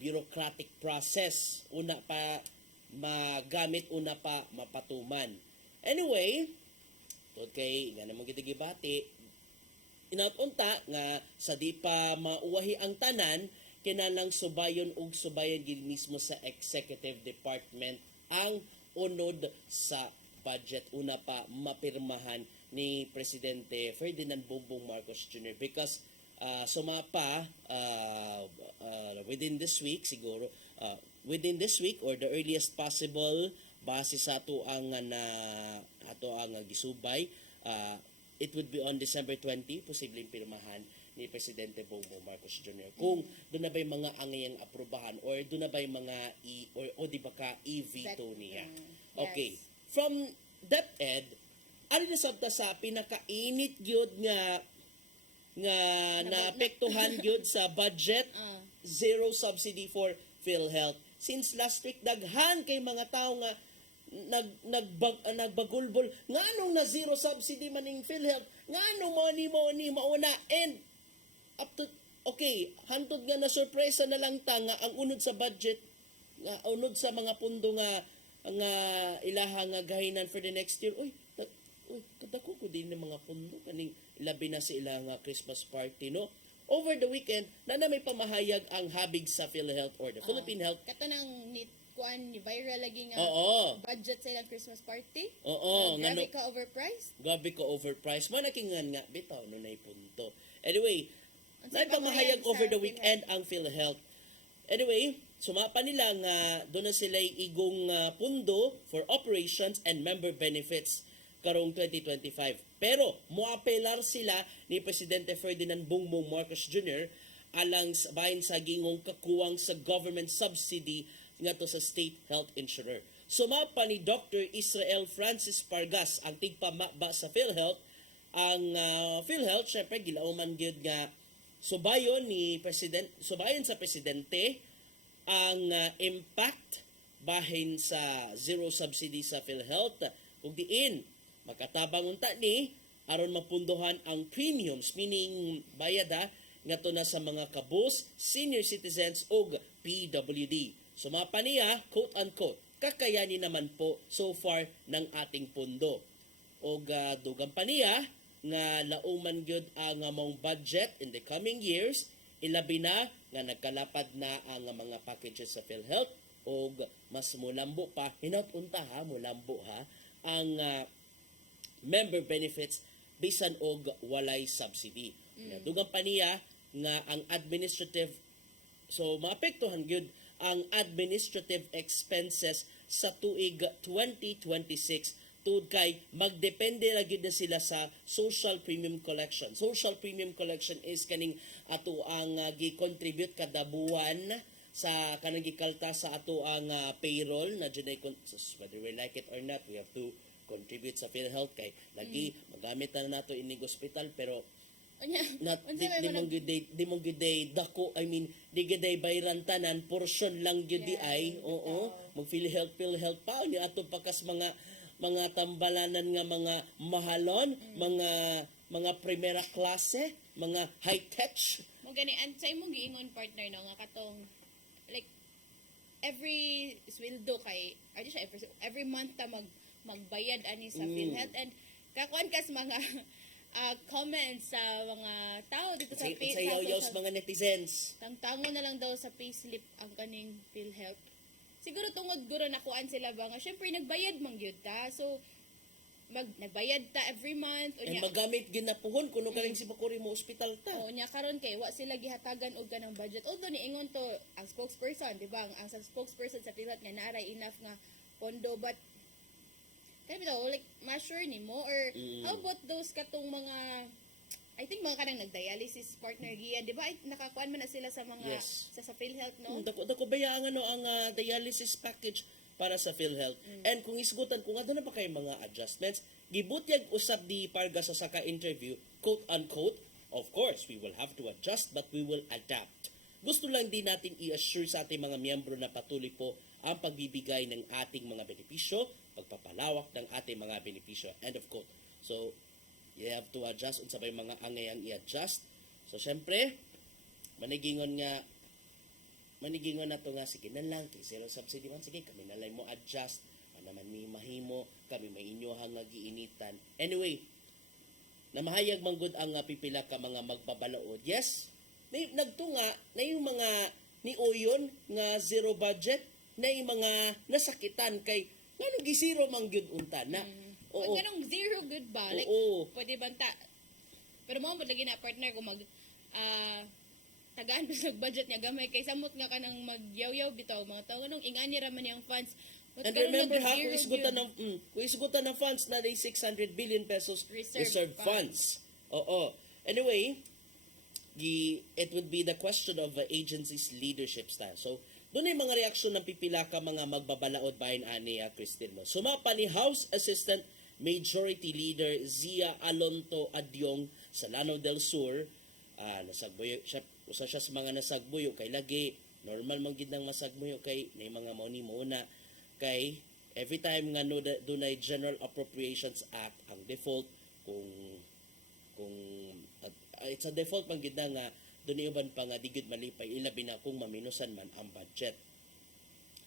bureaucratic process una pa magamit, una pa mapatuman. Anyway, okay, nga namang gibati, inatunta nga sa di pa mauwahi ang tanan, kinalang subayon ug subayan gid mismo sa executive department ang unod sa budget, una pa mapirmahan ni Presidente Ferdinand Bongbong Marcos Jr. because sumapa within this week siguro, within this week or the earliest possible, base sa ato ang gisubay, it would be on December 20, posibleng pirmahan ni Presidente Bongbong Marcos Jr. Kung doon na ba'y mga angayang aprobahan or doon na ba'y mga o di ba ka i-veto niya. Okay. Yes. From DepEd, ano na sabta sa pinakainit gyud nga naapektuhan gyud sa budget, zero subsidy for PhilHealth. Since last week, daghan kay mga tao nga nagbagulbol nganong na zero subsidy maning PhilHealth, nganong money mauna, and up to okay, hantod nga na sorpresa na lang ta nga ang unod sa budget, nga unod sa mga pundo nga ilaha nga gahinan for the next year. Kadako ko din ng mga pundo kaning labi na sa ila nga Christmas party, no? Over the weekend na may pamahayag ang habig sa PhilHealth or the Philippine Health. Kato nang kuan viral lagi nga budget sa ilang Christmas party. Grabe ka overpriced. Grabe ka overpriced. Manakingan nga bitaw no nay punto. Anyway, Unsa na pamahayag pamahayag over sa the weekend ang PhilHealth. Anyway, sumapa nila nga doon na sila igong pundo for operations and member benefits karong 2025. Pero moapelar sila ni Presidente Ferdinand Bongbong Marcos Jr. alang bahin sa gingong kakuwang sa government subsidy ngadto sa state health insurer. Sumapa ni Dr. Israel Francis Pargas ang tigpamaba sa PhilHealth. Ang PhilHealth syempre gilauman gyud nga subayon sa presidente ang impact bahin sa zero subsidy sa PhilHealth ug diin makatabang unta ni aron mapunduhan ang premiums, meaning bayada ngadto na sa mga kabus, senior citizens ug PWD. Sumapa niya, quote unquote, kakayanin naman po so far ng ating pundo. Og dugang pa niya nga lauman gyud ang among budget in the coming years, ilabi na nga nagkalapad na ang mga packages sa PhilHealth og mas mulambo pa, hinaut-unta ha, mulambo ha, ang member benefits bisan og walay subsidy. Dugang pa niya nga ang administrative, so maapektuhan gyud ang administrative expenses sa tuig 2026 tud kay magdepende ra gyud na sila sa social premium collection. Social premium collection is kaning ato ang gi-contribute kada buwan sa kanang gikalta sa ato ang payroll na jud whether we like it or not, we have to contribute sa PhilHealth kay lagi magamit na nato ining hospital pero di mong gyud dako, I mean di gyud bayran tanan, portion lang gyud di ay mag PhilHealth pa ni ato pakas mga tambalanan nga mga mahalon, mga primera klase, mga high tech. Mo gani and sa imong giingon partner no nga katong like every sweldo kay siya every month ta magbayad ani sa Mm. PhilHealth. And kakuan kas mga comments sa mga tao dito sa Sa yaw-yaw sa mga netizens. tangtango na lang daw sa payslip ang kaning PhilHealth. Siguro tungod guro nakuan sila ba nga syempre nagbayad man gyud ta. So nagbayad ta every month o And nya magamit ginapuhon kuno kaling si Bakuri mo ospital ta. o nya karon kay wa sila gihatagan og kanang budget. Although niingon to ang spokesperson, di ba? Ang sa spokesperson sa PhilHealth nga naray enough nga pondo, but kaya bitaw like ma-sure nimo or how about those katong mga I think mga kanang nagdialysis partner giya, di ba? Ay, nakakuan man na sila sa mga Yes. sa PhilHealth, no? Dako bayaan ano ang dialysis package para sa PhilHealth. And kung isgutan kung ano na pa kay mga adjustments, gibutyag usab di Parga sa saka interview, quote unquote, of course, we will have to adjust but we will adapt. Gusto lang din natin i-assure sa ating mga miyembro na patuloy po ang pagbibigay ng ating mga benepisyo, pagpapalawak ng ating mga benepisyo. End of quote. So, you have to adjust unsa bay mga angay ang i-adjust. So, syempre, manigingon na to nga, sige na lang, kay zero subsidy man, sige, kami na lang mo adjust, naman mi mahimo, kami may inyohang nga giinitan. Anyway, namahayag manggod ang pipila ka mga magpabalaod. Yes, nagtunga na yung mga ni Oyon nga zero budget, na yung mga nasakitan kay ngano gisiro man gyud unta na. Oo. Pag ganong zero good ba? Like, Oo. pwede banta. Pero mo lagi na partner kung tagaan pa sa budget niya gamay kay samot nga kanang magyaw-yaw bitaw mga tao ganong inganya ra man yang funds. But And karon remember ha, nag-zero kung isgutan ng funds na day 600 billion pesos Reserve reserve funds. Oo. Anyway, it would be the question of the agency's leadership style. So, doon ay mga reaksyon ng pipila ka mga magbabalaod bahin ani Christine mo. Sumapa ni House Assistant Majority Leader Zia Alonto Adyong sa Lanao del Sur. Nasagbuyo siya, usa siya sa mga nasagbuyo kay lagi normal man gid nang masagbuyo kay nay mga mao ni muna kay every time nga no dunay General Appropriations Act ang default kung it's a default man gid na nga dunay uban pa nga digid malipay ilabi na kung maminusan man ang budget.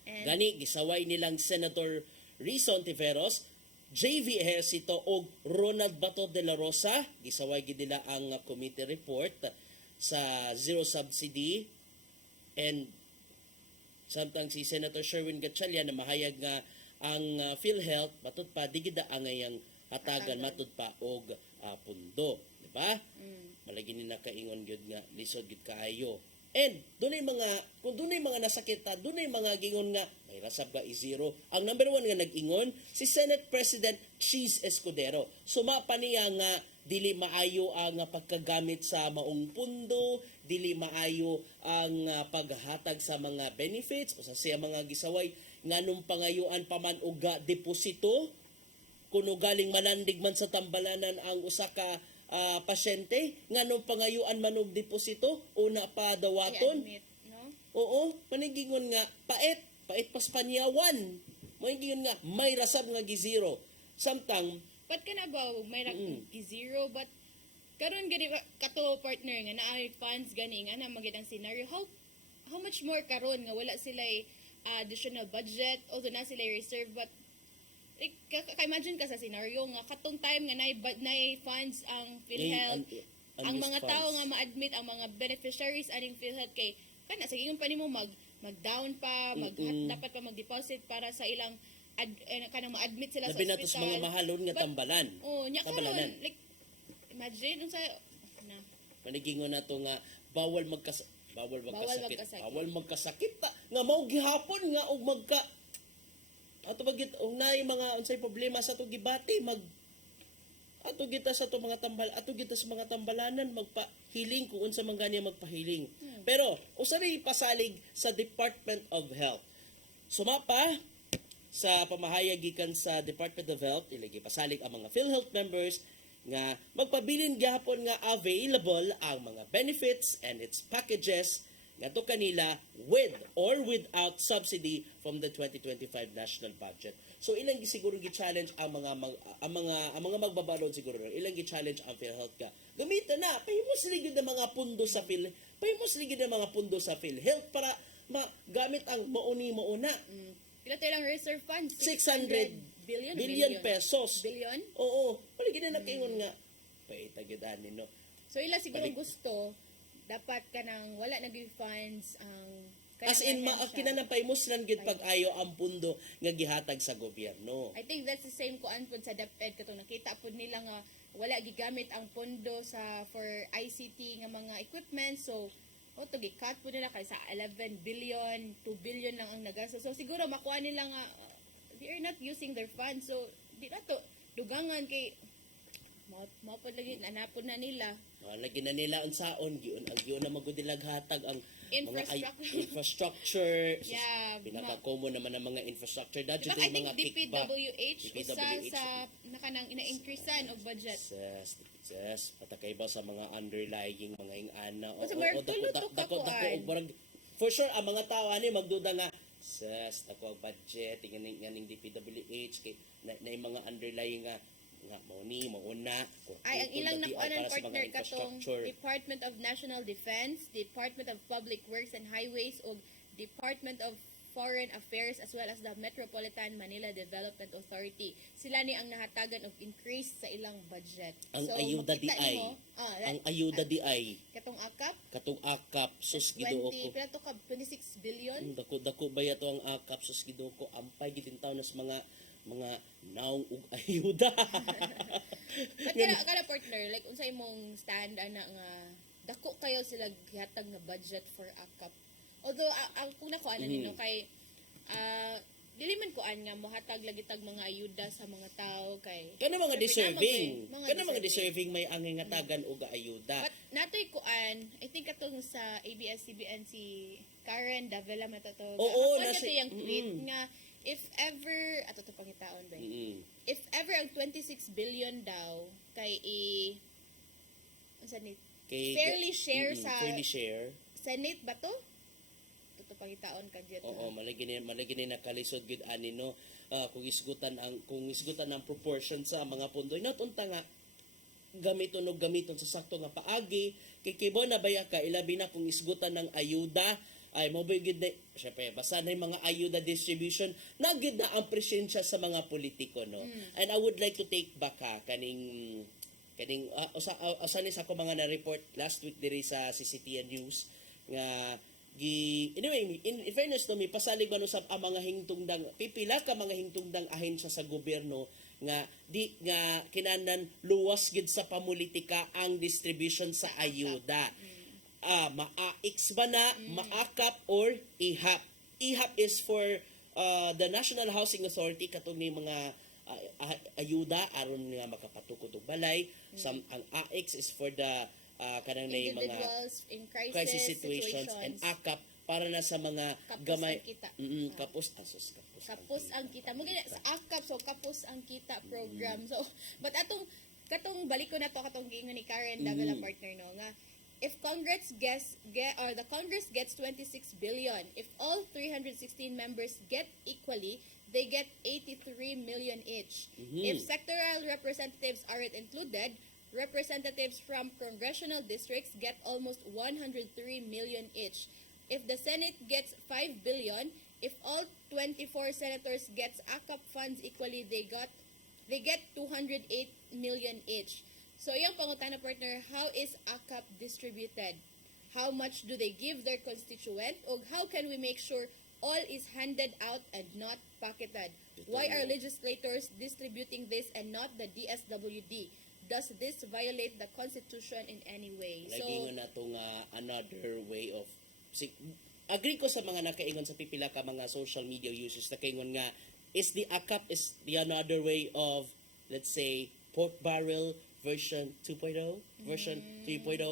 And Gani gisaway nilang Senator Rizon Tiveros, JV Ejercito o Ronald Bato de la Rosa, gisaway gid nila ang committee report sa zero subsidy, and samtang si Senator Sherwin Gatchalian na mahayag nga ang PhilHealth matud pa digid angay ang hatagan matud pa og pundo, di ba? Malagi ni nakaingon gyud nga lisod gyud kaayo. And kung dunay mga nasakita, dunay mga gingon nga may rasab ka i-zero. Ang number one nga nag-ingon si Senate President Cheese Escudero. Sumapa niya nga dili maayo ang pagkagamit sa maong pundo, dili maayo ang paghatag sa mga benefits o sa siya mga gisaway nganong pangayuan pa man og deposito kuno galing malandig man sa tambalanan ang usa ka pasyente nganong pangayuan man og deposito una pa dawaton. i-admit, no? Oo, panigingon nga pait pas panyawan. Moingingon nga may rasab nga gizero. Samtang But ka na ba may i-zero but karon gani kato partner nga naay funds gani nga na magid ang scenario how much more karon nga wala sila additional budget although na sila reserve but like ka-imagine ka sa scenario nga katong time nga nay funds ang PhilHealth ang mga tao nga ma-admit ang mga beneficiaries aning PhilHealth kay kana sa gingon pa nimo mag-down pa dapat pa mag-deposit para sa ilang kanang ma-admit sila labi sa na to ospital. sa mga mahalon nga But, tambalan. nya Tambalanan. karon like imagine unsa na Panigingon na to nga bawal magkasakit. magkasakit. Bawal magkasakit ta. Nga mao gihapon nga og magka ato bagit og naay mga unsay problema sa to gibati ato kita sa to mga ato kita sa mga tambalanan magpahiling kung unsa man gani magpahiling. Pero usari pasalig sa Department of Health. Sumapa sa pamahayag gikan sa Department of Health, ilagi pasalig ang mga PhilHealth members nga magpabilin gyapon nga available ang mga benefits and its packages ngadto kanila with or without subsidy from the 2025 national budget. So ilang siguro gi-challenge ang mga magbabalod siguro ilang gi-challenge ang PhilHealth ka. Gamitan na pahimos ligid ng mga pundo sa PhilHealth para magamit ang mauna. Pila tayo lang reserve funds? 600 billion? Billion pesos. Billion? Oo. Wala gina na kaingon nga. Paitagidan no. So ila siguro Balik. gusto dapat kanang wala na gyud funds ang As in, kinanampay mo silang gid Pay. pag-ayo ang pundo nga gihatag sa gobyerno. I think that's the same kuan pud sa DepEd katong nakita pud nila nga wala gigamit ang pondo sa for ICT nga mga equipment, so to gi-cut pud nila kay sa 11 billion, 2 billion lang ang nagasto. So siguro makuha nila nga they are not using their funds, so di na to dugangan kay mo pud lagi nanapod na nila. Lagi na nila unsaon giun ang giun na magudilaghatag ang Infrastructure. infrastructure. Yeah, Pinaka-common naman ang mga infrastructure. Dadyo Diba, din I think mga kickback. DPWH usa DPWH. sa nakanang ina-increasean og budget. Yes, patakay ba sa mga underlying mga ingana. O, sa Merck, tulutok dako ako, ay. for sure ang mga tao ani magduda nga dako ang budget nganing DPWH kay na yung mga underlying nga mauna. Ay, ang ilang nakuanan para sa mga partner katong infrastructure. Department of National Defense, Department of Public Works and Highways, ug Department of Foreign Affairs as well as the Metropolitan Manila Development Authority. Sila ni ang nahatagan og increase sa ilang budget. Ang ayuda di makita ay. nimo, Ang ayuda di ay. katong akap, Katong akap, sus giduo ko. pila to ka 26 billion. Dako ba yato ang akap, sus giduo ko. Ampay gitin taon nas mga naong ug ayuda. But kada partner, like unsa imong stand ana nga dako kayo sila gihatag nga budget for akap. Although ang kung nakuha na nino kay dili man kuan nga mohatag lagi tag mga ayuda sa mga tao kay Kana mga deserving. Mga Kana mga deserving may angay nga tagan og ayuda. But natoy kuan, I think katong sa ABS-CBN si Karen Davila matato. Oo, nasa nasa- yung tweet nga if ever ato to pangitaon ba. If ever ang 26 billion daw kay unsa ni fairly share sa fairly share. Senate ba to? Ito pangitaon ka dito. Oo, malagi ni nakalisod gid ani no. Kung isgutan ang proportion sa mga pondo natunta nga gamiton sa sakto nga paagi kay kibo na baya ka ilabi na kung isgutan ng ayuda ay mobile na syempre basta na yung mga ayuda distribution nagid na ang presensya sa mga politiko no. And I would like to take back kaning usa ni sa ko mga na-report last week diri sa CCTN News nga anyway in fairness to me pasalig man usab ang mga hingtungdang pipila ka mga hingtungdang ahensya sa gobyerno nga kinanan luwas gid sa pamulitika ang distribution sa ayuda. Ma-AX ba na, maakap or IHAP. IHAP is for the National Housing Authority katong ni mga ayuda aron nga makapatukod og balay. Ang AX is for the kanang na mga Individuals in crisis situations and AKAP para na sa mga Kapos gamay ang kita. Kapos ang kita. Mo sa AKAP so kapos ang kita program. So but katong balik ko na to katong giingon ni Karen Davila partner no nga if Congress the Congress gets 26 billion, if all 316 members get equally, they get 83 million each. If sectoral representatives aren't included, representatives from congressional districts get almost 103 million each. If the Senate gets 5 billion, if all 24 senators gets AKAP funds equally, they get 208 million each. So, yung pangutana partner, how is AKAP distributed? How much do they give their constituent? O how can we make sure all is handed out and not pocketed? Why are legislators distributing this and not the DSWD? Does this violate the Constitution in any way? Lagi nga na to nga another way of agree ko sa mga nakaingon sa pipila ka mga social media users na kaingon nga is the AKAP is the another way of let's say pork barrel version 2.0 version 3.0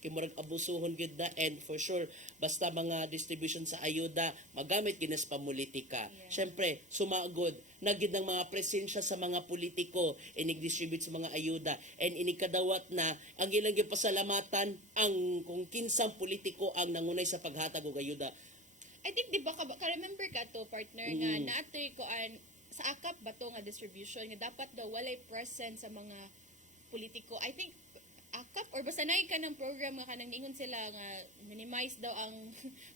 kay murag abusuhon gid na and for sure basta mga distribution sa ayuda magamit ginas pamulitika. Syempre sumagod nagid ng mga presensya sa mga politiko inig-distribute sa mga ayuda and inikadawat na ang ilang gipasalamatan ang kung kinsang politiko ang nangunay sa paghatag og ayuda. I think di ba ka remember ka to partner nga naatoy ko sa AKAP ba to nga distribution nga dapat daw walay present sa mga politiko. I think akap or basta naay ka ng program nga kanang ningon sila nga minimize daw ang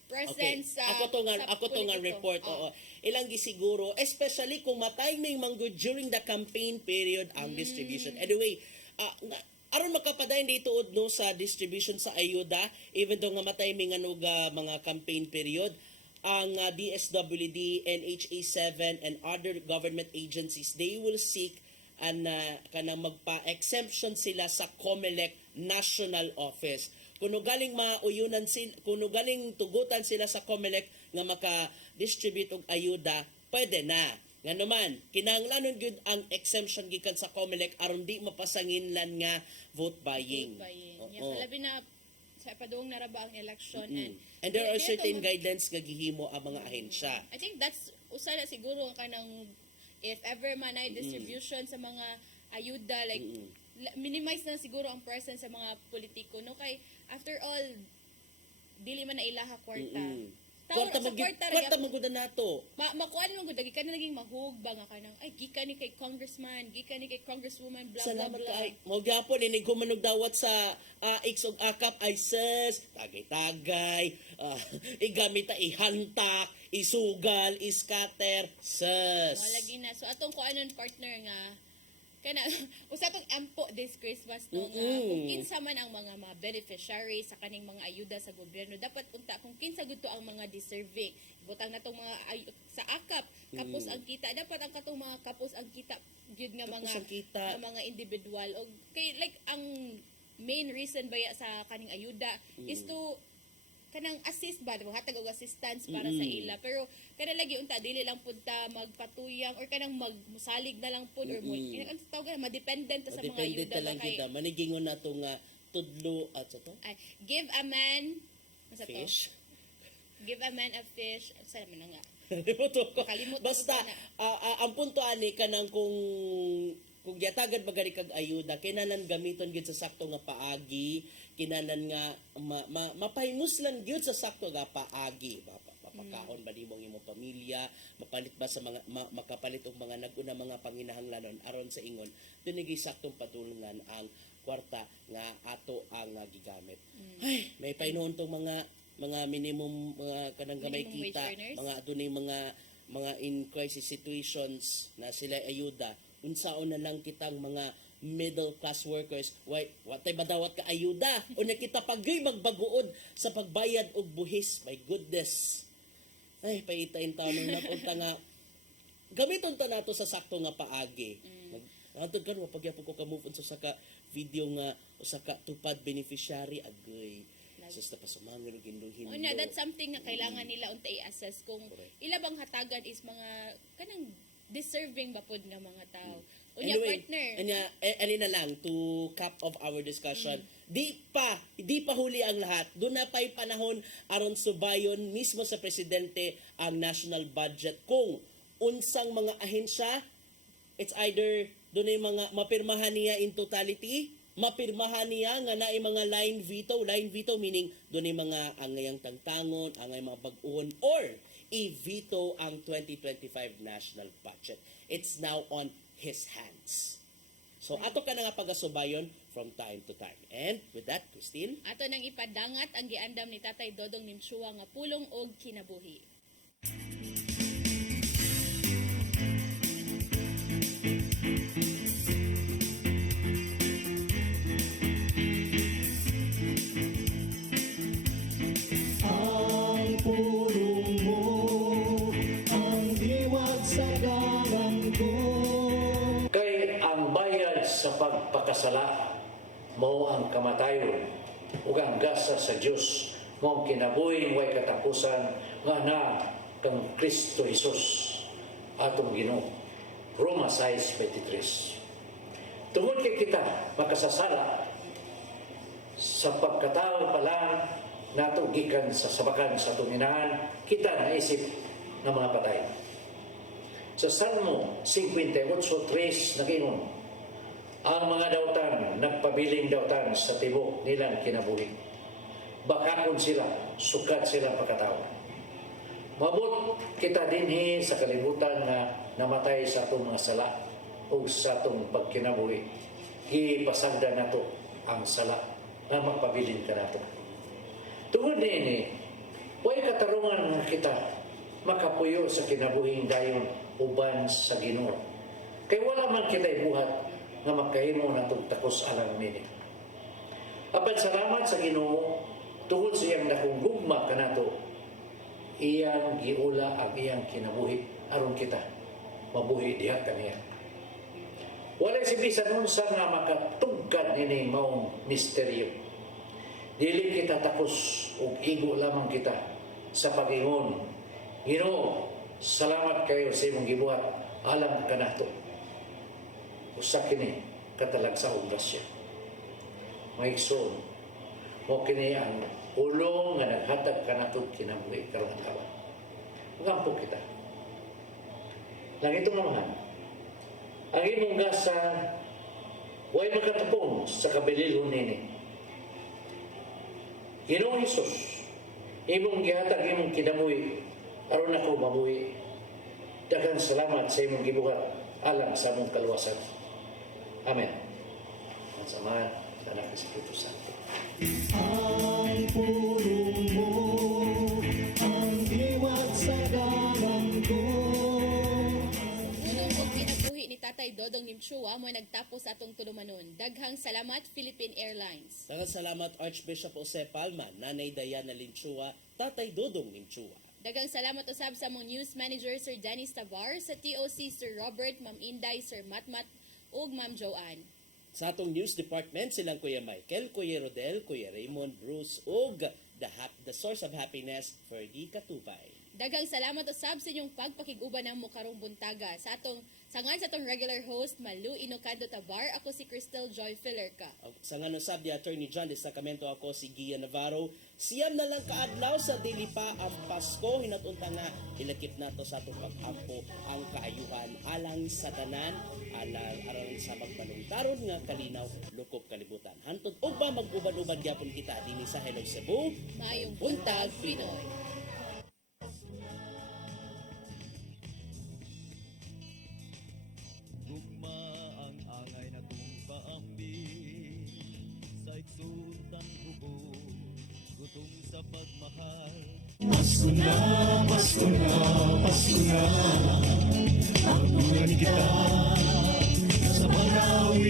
presence sa ako to nga sa politiko. report. Oo. Ilang gisiguro, especially kung matay may manggo during the campaign period ang distribution. Anyway, aron makapadayon dito no sa distribution sa ayuda, even though nga matay may mga campaign period, ang DSWD, NHA 7 and other government agencies, they will seek kanang magpa-exemption sila sa COMELEC National Office. Kuno galing mauyunan sila, kuno galing tugutan sila sa COMELEC nga maka-distribute og ayuda, pwede na. Nga naman, kinahanglanon gyud ang exemption gikan sa COMELEC aron di mapasanginlan nga vote buying. Yeah, labi na sa padung na ra ba ang election And there are certain guidelines nga gihimo ang mga ahensya. I think that's usa na siguro ang kanang if ever man ay distribution sa mga ayuda like minimize na siguro ang presence sa mga politiko no kay after all dili man na ilaha kwarta. Kwarta mo gud nato. Makuan mo gud gikan na naging mahugba nga kanang ay gikan ni kay congressman, gikan ni kay congresswoman blah blah Salamat blah. kay mo gyapon ini gumanog dawat sa X og akap ay sus tagay-tagay igamit ta ihantak isugal iskater sus. Wala gina. So atong kuanon partner nga kana usa tong ampo this Christmas no nga kung kinsa man ang mga beneficiary sa kaning mga ayuda sa gobyerno dapat punta kung kinsa gud to ang mga deserving butang natong mga sa akap kapos ang kita dapat ang katong mga kapos ang kita gyud nga mga nga mga individual og kay like ang main reason baya sa kaning ayuda is to kanang assist ba hatag og assistance para sa ila pero kada lagi unta dili lang pud ta magpatuyang or kanang magmusalig na lang pud or mo ang tawag madependent ta sa mga ayuda lang kay kita manigingon nato nga tudlo at sa to give a man fish give a man a fish sa man nga kalimot basta ang punto ani kanang kung yatagad bagari kag ayuda kinahanglan gamiton gyud sa sakto nga paagi kinahanglan nga mapahinguslan gyud sa sakto nga paagi mapakaon ba nimo ang imong pamilya mapalit ba sa mga makapalit og mga naguna mga panginahanglanon aron sa ingon dunay saktong patulungan ang kwarta nga ato ang gigamit ay may painuon tong mga minimum mga kanang gamay kita mga dunay mga in crisis situations na sila ayuda unsaon na lang kitang mga middle class workers watay badawat ka ayuda o nakita pagay magbaguod sa pagbayad og buhis my goodness ay paitain ta nang napunta nga gamiton ta nato sa sakto nga paagi Antod karon pagyapon ko ka move on sa saka video nga usa ka tupad beneficiary agoy sus na pasumangon og hinlo. That's something na kailangan nila unta i-assess kung ila bang hatagan is mga kanang deserving ba pod nga mga tao. Unya anyway, partner. Ani na lang to cap of our discussion. Di pa huli ang lahat. Doon na pa'y panahon aron subayon mismo sa presidente ang national budget kung unsang mga ahensya it's either doon ay mga mapirmahan niya in totality, mapirmahan niya nga naay mga line veto meaning doon ay mga angayang tangtangon, angay mga bag-on or i-veto ang 2025 national budget. It's now on his hands. So ato ka na nga pagasubayon from time to time. And with that, Christine, ato nang ipadangat ang giandam ni Tatay Dodong Nimsua nga pulong og kinabuhi. Ang pulong mo, ang diwat sa galang ko. Kay ang bayad sa pagpakasala mao ang kamatayon ug ang gasa sa Dios mao ang kinabuhi way katapusan nga na kang Kristo Jesus atong Ginoo. Roma 6:23. Tungod kay kita makasasala sa pagkatao pa lang nato gikan sa sabakan sa tuminahan kita naisip ng mga patay. Sa Salmo 58:3 nagingon, ang mga dautan nagpabiling dautan sa tibok nilang kinabuhi. Bakakon sila, sukat silang pagkatao. Mabot kita dinhi sa kalibutan na namatay sa atong mga sala o sa atong pagkinabuhi. Ipasagda nato ang sala na magpabilin ka nato. Tungod ini, huwag katarungan nga kita makapuyo sa kinabuhing dayon uban sa Ginoo. Kay wala man kita ibuhat nga makahimo natong takos alang nini. Apan salamat sa Ginoo tungod sa iyang dakong gugma kanato. Iyang giula ang iyang kinabuhi aron kita mabuhi diha kaniya. Walay si bisan unsa nga makatugkad nini maong misteryo. Dili kita takos ug igo lamang kita sa pag-ingon. Ginoo, salamat kayo sa imong gibuhat alang kanato. Usa kini katalagsaong grasya. Maigsoon, mo kini ang ulong nga naghatag kanato kinabuhi karong adlaw. Ugampo kita. Lang itong naman, ang imong gasa way makatapong sa kabililhon nini. Ginoong Hesus, imong gihatag imong kinabuhi aron ako mabuhi. Daghang salamat sa imong gibuhat alang sa among kaluwasan. Amen. Ang samahan sa anak ng Espiritu Santo. Ang pulong mo, ang iwat sa dalang ko. Unong kong pinabuhi ni Tatay Dodong Nimchua mo nagtapos atong tulumanon. Daghang salamat Philippine Airlines. Daghang salamat Archbishop Jose Palma, Nanay Diana Linchua, Tatay Dodong Linchua. Daghang salamat usab sa mong news manager Sir Dennis Tavar, sa TOC Sir Robert, Ma'am Inday, Sir Matmat ug Ma'am Joanne. Sa atong news department silang Kuya Michael, Kuya Rodel, Kuya Raymond, Bruce ug the source of happiness Ferdy Katubay. Daghang salamat usab sa inyong pagpakiguban namo karong buntaga sa sangan sa atong regular host Malu Inocado Tabar. Ako si Crystal Joy Filerca. Sa nga usab ni Attorney John de Sacramento, ako si Gian Navarro. Siyam na lang kaadlaw sa dili pa ang Pasko, hinatunta nga ilakip nato sa atong pag-ampo ang kaayuhan alang sa tanan, alang sa magtalong-taron nga kalinaw lukop kalibutan. Hantod og ba mag-uban-uban gyapon kita dinhi sa Hello Cebu. Mayong buntag Pinoy. Gugma ang angay na tumpaambi sa iksuntang hubog, gutom sa pagmahal. Pasko na, Pasko na, Pasko na. Ang bunga ni kita sa panahon